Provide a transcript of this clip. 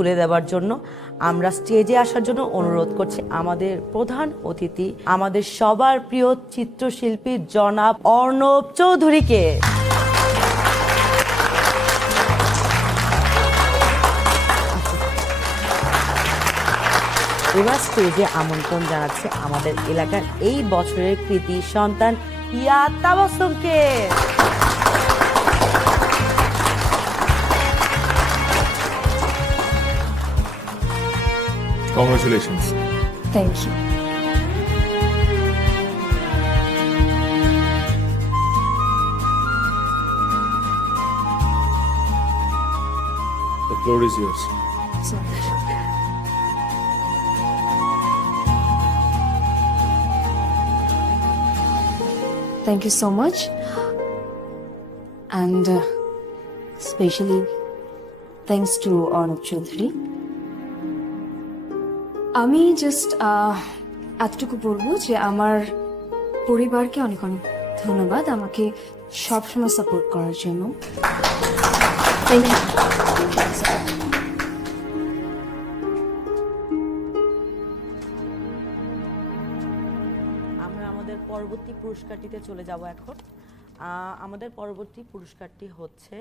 তুলে দেওয়ার জন্য আমরা স্টেজে আসার জন্য অনুরোধ করছি আমাদের প্রধান অতিথি, আমাদের সবার প্রিয় চিত্রশিল্পী জনাব অর্ণব চৌধুরীকে। এবার স্টেজে আমন্ত্রণ জানাচ্ছে আমাদের এলাকার এই বছরের কৃতি সন্তান ইয়া তাবাসসুমকে। Congratulations. Thank you. The floor is yours. Thank you so much. And especially thanks to Arnab Chaudhary. আমি জাস্ট এতটুকু বলবো যে আমার পরিবারকে অনেক অনেক ধন্যবাদ আমাকে সবসময় সাপোর্ট করার জন্য। Thank you. আমরা আমাদের পরবর্তী পুরস্কারটিতে চলে যাব এখন। আমাদের পরবর্তী পুরস্কারটি হচ্ছে